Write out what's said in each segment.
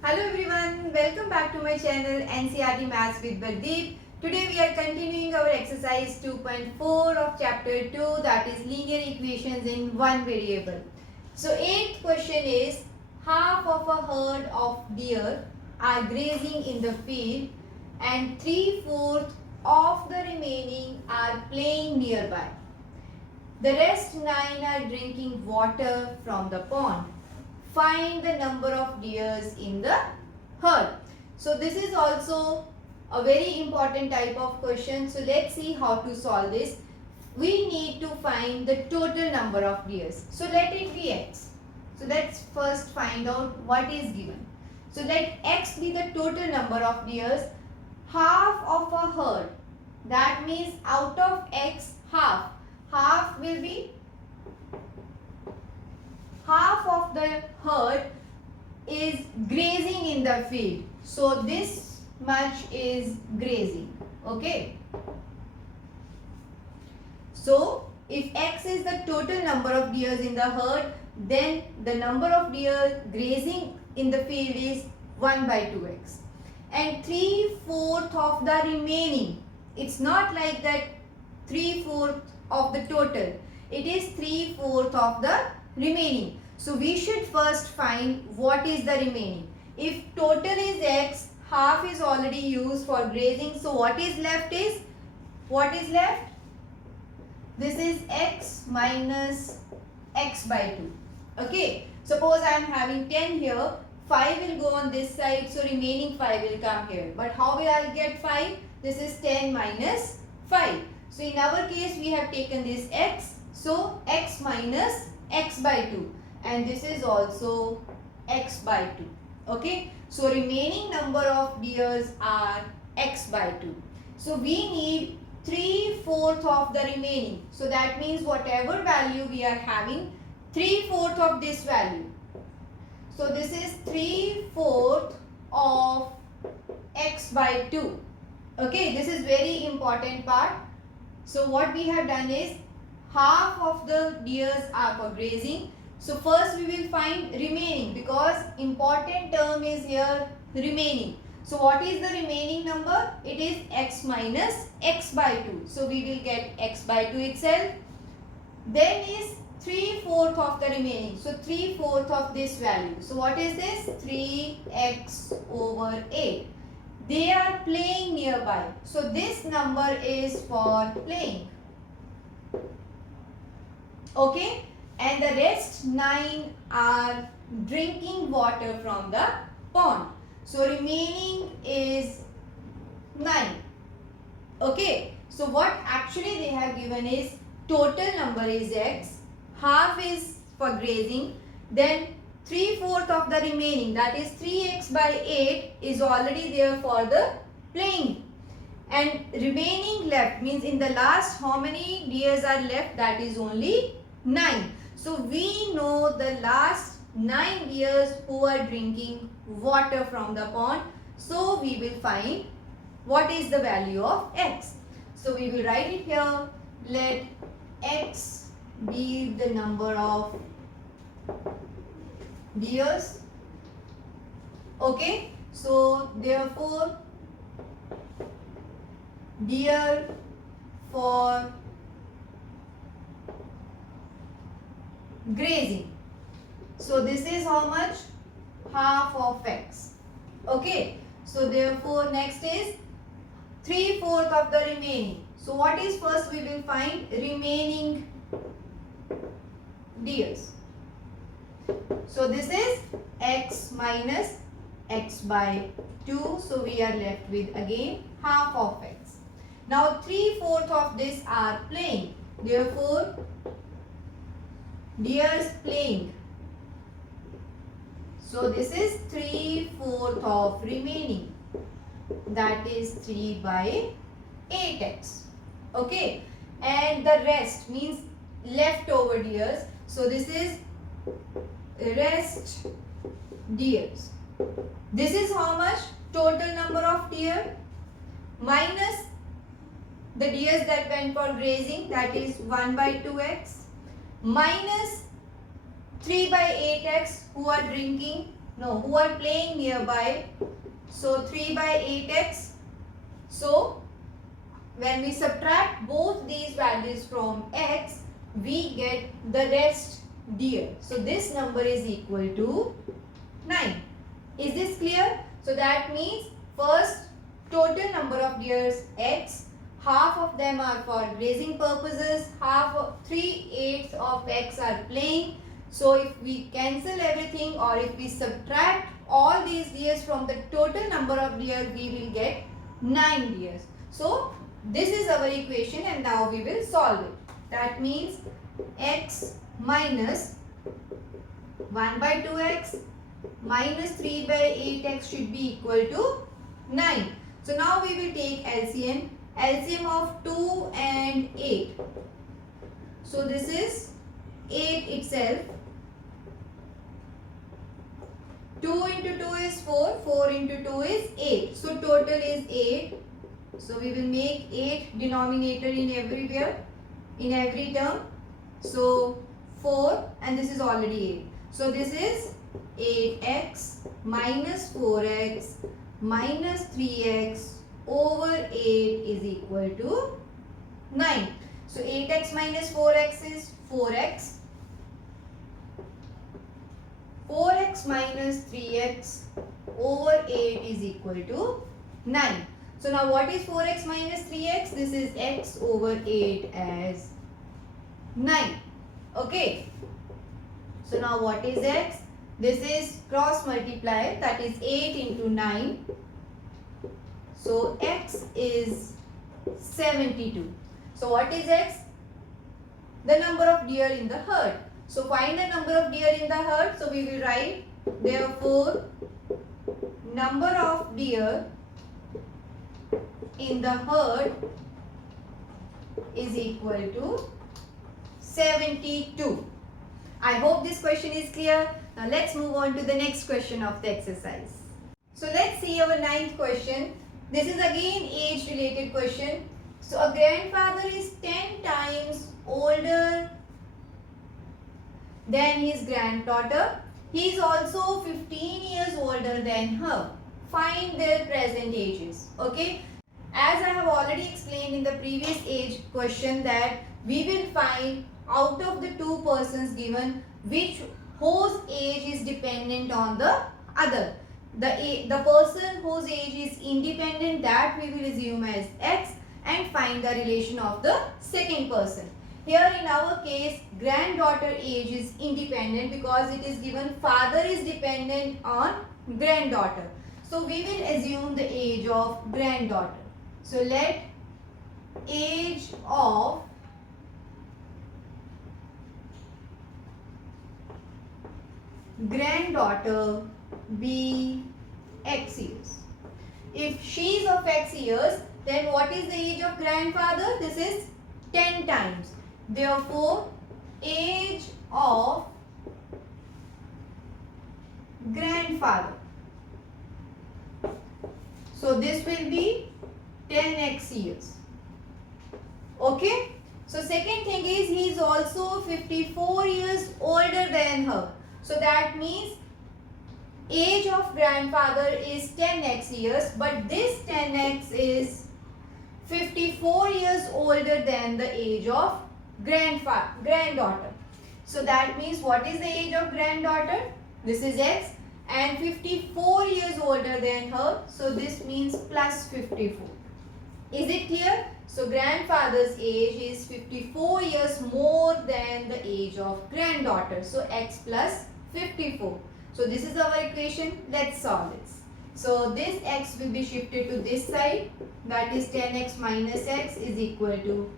Hello everyone, welcome back to my channel NCERT Maths with Bardeep. Today we are continuing our exercise 2.4 of chapter 2, that is linear equations in one variable. So 8th question is, half of a herd of deer are grazing in the field and 3/4 of the remaining are playing nearby. The rest 9 are drinking water from the pond. Find the number of deers in the herd. So this is also a very important type of question. So let's see how to solve this. We need to find the total number of deers. So let it be x. So let's first find out what is given. So let x be the total number of deers. Half of a herd. That means out of x, half. Half will be half of the herd is grazing in the field. So this much is grazing. Okay. So if x is the total number of deers in the herd, then the number of deer grazing in the field is 1 by 2x. And 3/4 of the remaining. It's not like that 3/4 of the total. It is 3/4 of the remaining. So we should first find what is the remaining. If total is x, half is already used for grazing. So what is left is, what is left? This is x minus x by 2. Okay. Suppose I am having 10 here. 5 will go on this side. So remaining 5 will come here. But how will I get 5? This is 10 minus 5. So in our case we have taken this x. So x minus x by 2. And this is also x by 2. Okay. So remaining number of deers are x by 2. So we need 3/4 of the remaining. So that means whatever value we are having, 3/4 of this value. So this is 3/4 of x by 2. Okay, this is very important part. So what we have done is, half of the deers are for grazing. So first we will find remaining, because important term is here remaining. So what is the remaining number? It is x minus x by 2. So we will get x by 2 itself. Then is 3/4 of the remaining. So 3/4 of this value. So what is this? 3x over 8. They are playing nearby. So this number is for playing. Okay. And the rest 9 are drinking water from the pond. So remaining is 9. Okay. So what actually they have given is, total number is x, half is for grazing, then 3/4 of the remaining, that is 3x by 8 is already there for the playing. And remaining left means in the last how many deers are left? That is only 9. So we know the last 9 deers who are drinking water from the pond. So we will find what is the value of x. So we will write it here. Let x be the number of deers. Okay. So therefore deer for grazing. So this is how much? Half of x. Okay. So therefore next is 3/4 of the remaining. So what is first we will find? Remaining deers. So this is x minus x by 2. So we are left with again half of x. Now 3/4 of this are playing. Therefore deers playing. So this is 3/4 of remaining. That is 3 by 8x. Okay. And the rest means leftover deers. So this is rest deers. This is how much? Total number of deer minus the deers that went for grazing, that is 1 by 2x, minus 3 by 8x who are drinking no, who are playing nearby. So 3 by 8x. So when we subtract both these values from x, we get the rest deer. So this number is equal to 9. Is this clear? So that means first total number of deers x, half of them are for grazing purposes, half of 3/8 of x are playing. So if we cancel everything or if we subtract all these deers from the total number of deer, we will get 9 deers. So this is our equation and now we will solve it. That means x minus 1 by 2x minus 3 by 8x should be equal to 9. So now we will take LCM. LCM of 2 and 8. So this is 8 itself. 2 into 2 is 4. 4 into 2 is 8. So total is 8. So we will make 8 denominator in every term. So 4 and this is already 8. So this is 8x minus 4x minus 3x over 8 is equal to 9. So 8x minus 4x is 4x. 4x minus 3x over 8 is equal to 9. So now what is 4x minus 3x? This is x over 8 as 9. Okay. So now what is x? This is cross multiply, that is 8 into 9. So x is 72. So what is x? The number of deer in the herd. So find the number of deer in the herd. So we will write, therefore number of deer in the herd is equal to 72. I hope this question is clear. Now let's move on to the next question of the exercise. So let's see our ninth question. This is again age related question. So a grandfather is 10 times older than his granddaughter. He is also 15 years older than her. Find their present ages. Okay. As I have already explained in the previous age question that we will find out of the two persons given whose age is dependent on the other. The person whose age is independent, that we will assume as x, and find the relation of the second person. Here in our case, granddaughter age is independent because it is given father is dependent on granddaughter. So we will assume the age of granddaughter. So let age of granddaughter be x years. If she is of x years, then what is the age of grandfather? This is 10 times. Therefore, age of grandfather. So this will be 10x years. Okay. So second thing is he is also 54 years older than her. So that means age of grandfather is 10x years, but this 10x is 54 years older than the age of granddaughter. So that means what is the age of granddaughter? This is x, and 54 years older than her. So this means plus 54. Is it clear? So grandfather's age is 54 years more than the age of granddaughter. So x plus 54. So this is our equation. Let's solve this. So this x will be shifted to this side. That is 10x minus x is equal to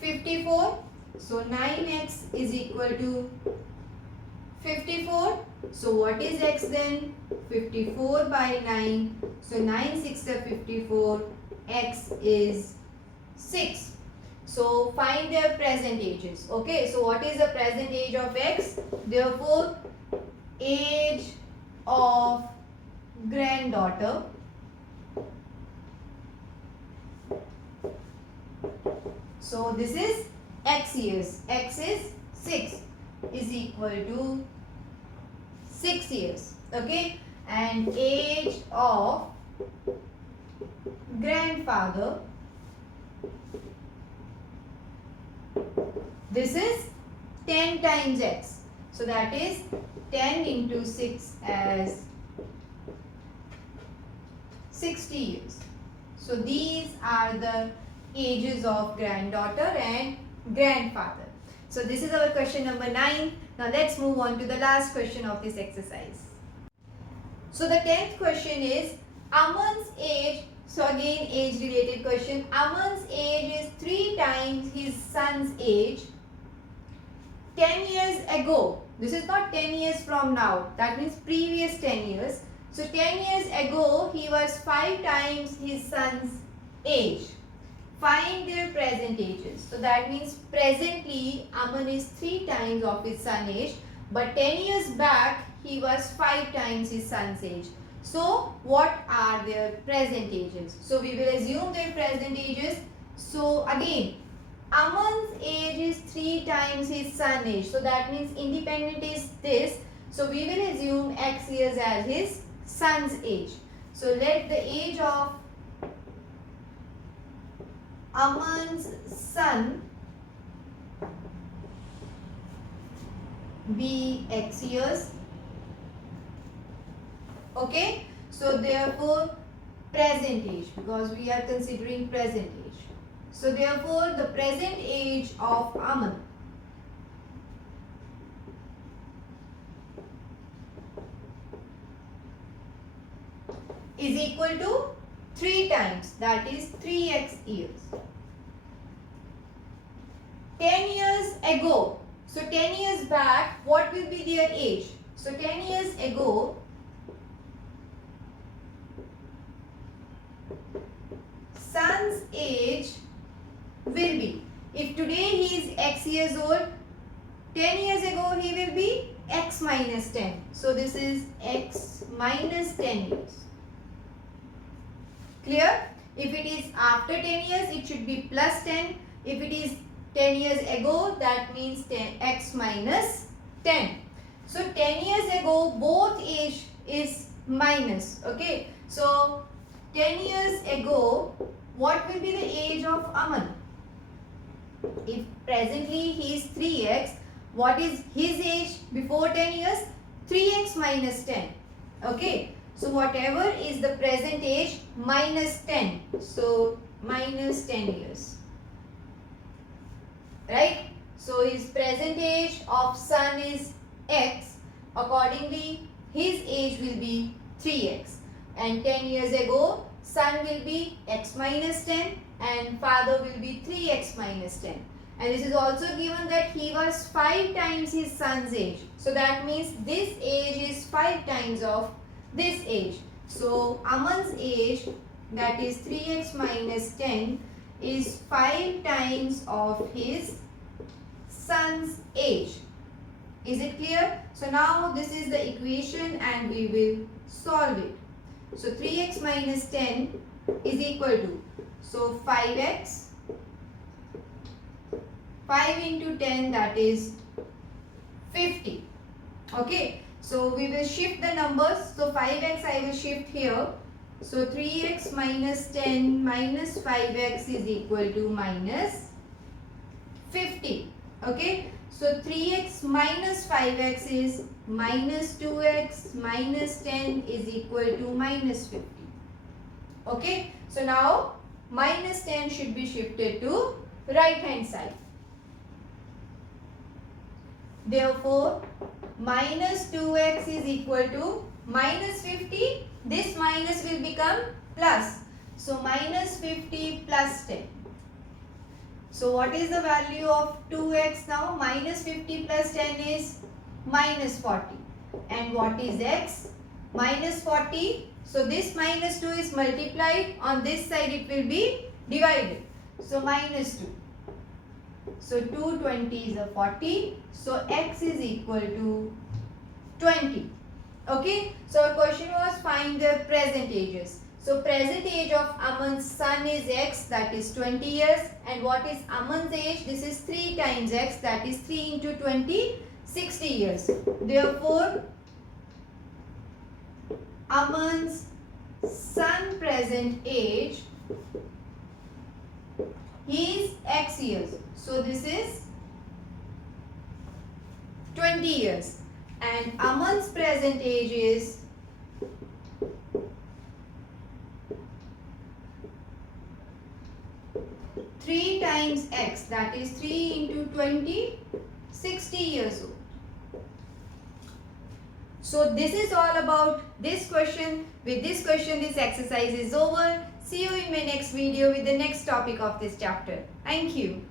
54. So 9x is equal to 54. So what is x then? 54 by 9. So 9 6 are 54. X is 6. So find their present ages. Okay. So what is the present age of x? Therefore, age of granddaughter so this is x years, x is 6 is equal to 6 years. Okay. and age of grandfather, this is 10 times x. So that is 10 into 6 as 60 years. So these are the ages of granddaughter and grandfather. So this is our question number 9. Now let's move on to the last question of this exercise. So the 10th question is Aman's age. So again age related question. Aman's age is 3 times his son's age 10 years ago. This is not 10 years from now. That means previous 10 years. So 10 years ago he was 5 times his son's age. Find their present ages. So that means presently Aman is 3 times of his son's age, but 10 years back he was 5 times his son's age. So what are their present ages? So we will assume their present ages. So again Aman's age is 3 times his son's age. So that means independent is this. So we will assume x years as his son's age. So let the age of Aman's son be x years. Okay. So therefore present age, because we are considering present age. So therefore the present age of Aman is equal to 3 times, that is 3x years. 10 years ago, so 10 years back, what will be their age? So 10 years ago, son's age will be, if today he is x years old, 10 years ago he will be x minus 10. So this is x minus 10 years. Clear? If it is after 10 years, it should be plus 10. If it is 10 years ago, that means 10x minus 10. So 10 years ago, both age is minus. Okay. So 10 years ago, what will be the age of Aman? If presently he is 3x, what is his age before 10 years? 3x minus 10. Okay. So whatever is the present age minus 10. So minus 10 years. Right? So his present age of son is x. Accordingly, his age will be 3x. And 10 years ago, son will be x minus 10 and father will be 3x minus 10. And this is also given that he was 5 times his son's age. So that means this age is 5 times of this age. So Aman's age, that is 3x minus 10, is 5 times of his son's age. Is it clear? So now this is the equation and we will solve it. So 3x minus 10 is equal to, so 5x, 5 into 10, that is 50. Okay. So we will shift the numbers. So 5x I will shift here. So 3x minus 10 minus 5x is equal to minus 50. Okay. So 3x minus 5x is minus 2x minus 10 is equal to minus 50. Okay. So now minus 10 should be shifted to right hand side. Therefore, minus 2x is equal to minus 50. This minus will become plus. So minus 50 plus 10. So what is the value of 2x now? Minus 50 plus 10 is minus 40. And what is x? Minus 40. So this minus 2 is multiplied. On this side it will be divided. So minus 2. So 2 20s are 40. So x is equal to 20. Okay. So our question was find the present ages. So present age of Aman's son is x, that is 20 years. And what is Aman's age? This is 3 times x, that is 3 into 20, 60 years. Therefore, Aman's son present age, he is X years. So this is 20 years. And Aman's present age is 3 times X, that is 3 into 20, 60 years old. So this is all about this question. With this question, this exercise is over. See you in my next video with the next topic of this chapter. Thank you.